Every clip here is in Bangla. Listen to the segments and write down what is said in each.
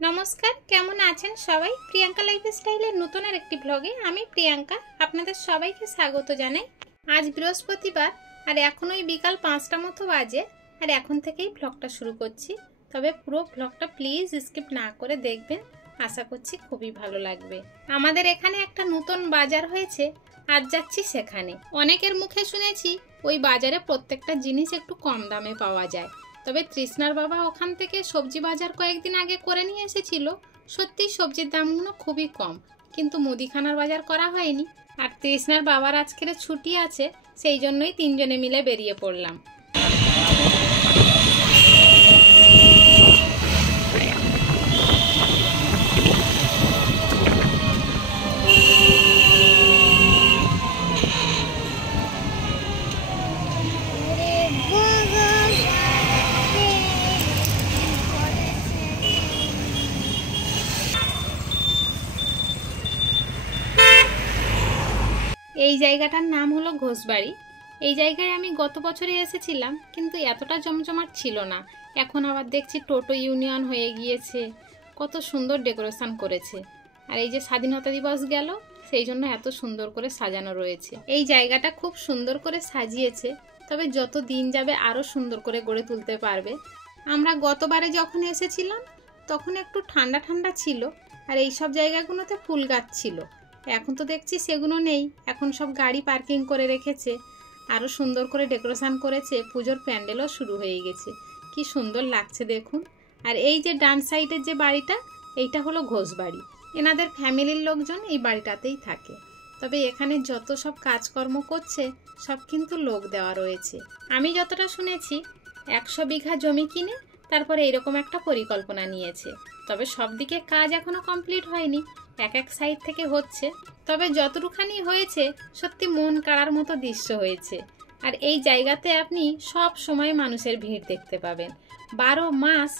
নমস্কার, কেমন আছেন সবাই? প্রিয়াঙ্কা লাইফস্টাইলের নতুন আর একটি ব্লগে আমি প্রিয়াঙ্কা আপনাদের সবাইকে স্বাগত জানাই। আজ বৃহস্পতিবার আর এখন ওই বিকাল 5টা মতো বাজে, আর এখন থেকেই ব্লগটা শুরু করছি। তবে পুরো ব্লগটা প্লিজ স্কিপ না করে দেখবেন, আশা করছি খুবই ভালো লাগবে। আমাদের এখানে একটা নতুন বাজার হয়েছে, আজ যাচ্ছি সেখানে। অনেকের মুখে শুনেছি ওই বাজারে প্রত্যেকটা জিনিস একটু কম দামে পাওয়া যায়। তবে তৃষ্ণার বাবা ওখান থেকে সবজি বাজার কয়েকদিন আগে করে নিয়ে এসেছিল। সত্যি সবজির দামগুলো খুবই কম, কিন্তু মুদিখানার বাজার করা হয়নি। আর তৃষ্ণার বাবার আজকের ছুটি আছে, সেই জন্যই তিনজনে মিলে বেরিয়ে পড়লাম। এই জায়গাটার নাম হলো ঘোষবাড়ি। এই জায়গায় আমি গত বছরে এসেছিলাম, কিন্তু এতটা জমজমাট ছিল না। এখন আবার দেখছি টোটো ইউনিয়ন হয়ে গিয়েছে, কত সুন্দর ডেকোরেশন করেছে। আর এই যে স্বাধীনতা দিবস গেল, সেই জন্য এত সুন্দর করে সাজানো রয়েছে। এই জায়গাটা খুব সুন্দর করে সাজিয়েছে, তবে যত দিন যাবে আরও সুন্দর করে গড়ে তুলতে পারবে। আমরা গতবারে যখন এসেছিলাম তখন একটু ঠান্ডা ঠান্ডা ছিল, আর এই সব জায়গাগুলোতে ফুল গাছ ছিল। এখন তো দেখছি সেগুলো নেই, এখন সব গাড়ি পার্কিং করে রেখেছে। আরও সুন্দর করে ডেকোরেশন করেছে, পুজোর প্যান্ডেলও শুরু হয়ে গেছে। কি সুন্দর লাগছে দেখুন। আর এই যে ডান সাইডের যে বাড়িটা, এইটা হলো ঘোষবাড়ি। এনাদের ফ্যামিলির লোকজন এই বাড়িটাতেই থাকে। তবে এখানে যত সব কাজকর্ম করছে সব কিন্তু লোক দেওয়া রয়েছে। আমি যতটা শুনেছি 100 বিঘা জমি কিনে তারপরে এরকম একটা পরিকল্পনা নিয়েছে। তবে সব দিকে কাজ এখনো কমপ্লিট হয়নি, এক এক সাইড থেকে হচ্ছে। তবে যতটুখানি হয়েছে সত্যি মন কাড়ার মতো দৃশ্য হয়েছে। আর এই জায়গাতে আপনি সব সময় মানুষের ভিড় দেখতে পাবেন, 12 মাস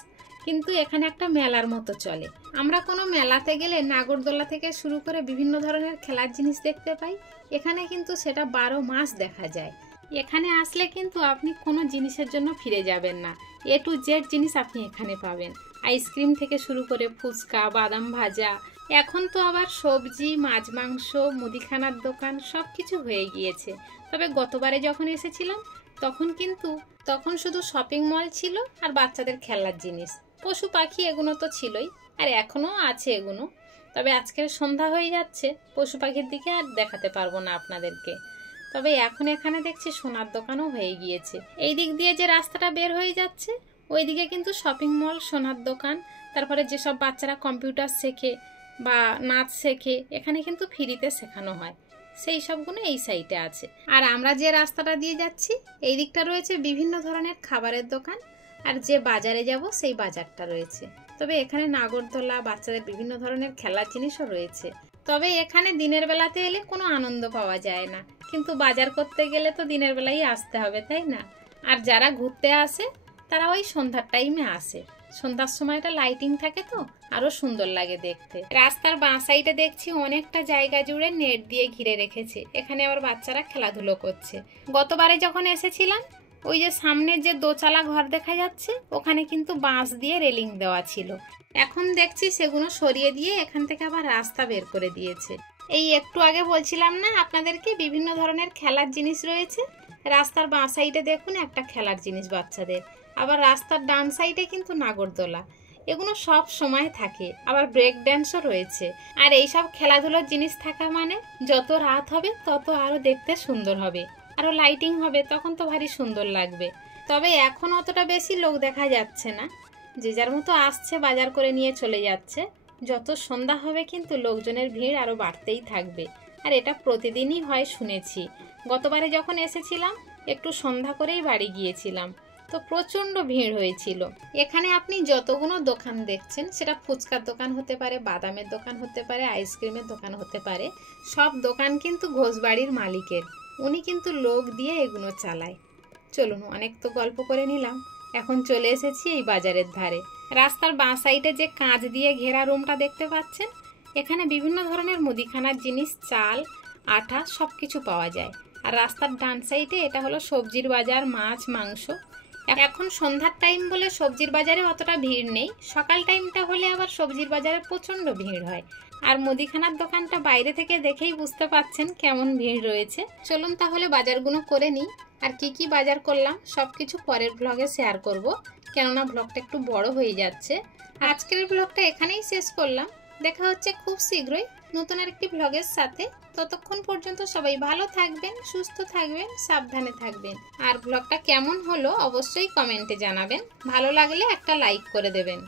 কিন্তু এখানে একটা মেলার মতো চলে। আমরা কোনো মেলাতে গেলে নাগরদোলা থেকে শুরু করে বিভিন্ন ধরনের খেলার জিনিস দেখতে পাই, এখানে কিন্তু সেটা 12 মাস দেখা যায়। এখানে আসলে কিন্তু আপনি কোনো জিনিসের জন্য ফিরে যাবেন না, A to Z জিনিস আপনি এখানে পাবেন। আইসক্রিম থেকে শুরু করে ফুচকা, বাদাম ভাজা, এখন তো আবার সবজি, মাছ, মাংস, মুদিখানার দোকান সব কিছু হয়ে গিয়েছে। তবে গতবারে যখন এসেছিলাম তখন শুধু শপিং মল ছিল আর বাচ্চাদের খেলার জিনিস, পশু পাখি এগুলো তো ছিলই, আর এখনও আছে এগুলো। তবে আজকের সন্ধ্যা হয়ে যাচ্ছে, পশু পাখির দিকে আর দেখাতে পারবো না আপনাদেরকে। তবে এখন এখানে দেখছি সোনার দোকানও হয়ে গিয়েছে। এই দিক দিয়ে যে রাস্তাটা বের হয়ে যাচ্ছে ওইদিকে কিন্তু শপিং মল, সোনার দোকান, তারপরে যেসব বাচ্চারা কম্পিউটার শেখে বা নাচ শেখে এখানে কিন্তু ফ্রিতে শেখানো হয়, সেই সবগুলো এই সাইডে আছে। আর আমরা যে রাস্তাটা দিয়ে যাচ্ছি এই দিকটা রয়েছে বিভিন্ন ধরনের খাবারের দোকান, আর যে বাজারে যাব সেই বাজারটা রয়েছে। তবে এখানে নাগরদোলা, বাচ্চাদের বিভিন্ন ধরনের খেলার জিনিসও রয়েছে। তবে এখানে দিনের বেলাতে এলে কোনো আনন্দ পাওয়া যায় না, কিন্তু বাজার করতে গেলে তো দিনের বেলাই আসতে হবে, তাই না? আর যারা ঘুরতে আসে তারা ওই সন্ধ্যার টাইমে আসে, সন্ধ্যার সময়টা লাইটিং থাকে তো আরো সুন্দর লাগে দেখতে। রাস্তার বাঁ সাইডে দেখছি অনেকটা জায়গা জুড়ে নেট দিয়ে ঘিরে রেখেছে, এখানে আবার বাচ্চারা খেলাধুলো করছে। গতবারে যখন এসেছিলাম ওই যে সামনের যে দোচালা ঘর দেখা যাচ্ছে ওখানে কিন্তু বাঁশ দিয়ে রেলিং দেওয়া ছিল, এখন দেখছি সেগুলো সরিয়ে দিয়ে এখান থেকে আবার রাস্তা বের করে দিয়েছে। এই একটু আগে বলছিলাম না আপনাদেরকে বিভিন্ন ধরনের খেলার জিনিস রয়েছে। রাস্তার বাঁ সাইডে দেখুন একটা খেলার জিনিস বাচ্চাদের, আবার রাস্তার ডান সাইডে কিন্তু নাগরদোলা, এগুলো সব সময় থাকে। আবার ব্রেক ড্যান্সও রয়েছে। আর এইসব খেলাধুলোর জিনিস থাকা মানে যত রাত হবে তত আরো দেখতে সুন্দর হবে, আরো লাইটিং হবে, তখন তো ভারী সুন্দর লাগবে। তবে এখন অতটা বেশি লোক দেখা যাচ্ছে না, যে যার মতো আসছে বাজার করে নিয়ে চলে যাচ্ছে। যত সন্ধ্যা হবে কিন্তু লোকজনের ভিড় আরো বাড়তেই থাকবে, আর এটা প্রতিদিনই হয় শুনেছি। গতবারে যখন এসেছিলাম একটু সন্ধ্যা করেই বাড়ি গিয়েছিলাম, তো প্রচণ্ড ভিড় হয়েছিল। এখানে আপনি যতগুলো দোকান দেখছেন, সেটা ফুচকার দোকান হতে পারে, বাদামের দোকান হতে পারে, আইসক্রিমের দোকান হতে পারে, সব দোকান কিন্তু ঘোষবাড়ির মালিকের, উনি কিন্তু লোক দিয়ে এগুলো চালায়। চলুন, অনেক তো গল্প করে নিলাম, এখন চলে এসেছি এই বাজারের ধারে। রাস্তার বাঁ সাইডে যে কাঁচ দিয়ে ঘেরা রুমটা দেখতে পাচ্ছেন, এখানে বিভিন্ন ধরনের মুদিখানার জিনিস, চাল, আটা সব কিছু পাওয়া যায়। আর রাস্তার ডান সাইডে এটা হলো সবজির বাজার, মাছ, মাংস। এখন সন্ধ্যার টাইম বলে সবজির বাজারে অতটা ভিড় নেই, সকাল টাইমটা হলে আবার সবজির বাজারে প্রচণ্ড ভিড় হয়। আর মুদিখানার দোকানটা বাইরে থেকে দেখেই বুঝতে পাচ্ছেন কেমন ভিড় রয়েছে। চলুন তাহলে বাজারগুলো করে নিই। আর কি কি বাজার করলাম সব কিছু পরের ব্লগে শেয়ার করব, কেননা ব্লগটা একটু বড় হয়ে যাচ্ছে। আজকের ব্লগটা এখানেই শেষ করলাম। দেখা হচ্ছে খুব শীঘ্রই নতুন আরেকটি ব্লগের সাথে। ততক্ষণ পর্যন্ত সবাই ভালো থাকবেন, সুস্থ থাকবেন, সাবধানে থাকবেন। আর ব্লগটা কেমন হলো অবশ্যই কমেন্টে জানাবেন। ভালো লাগলে একটা লাইক করে দেবেন।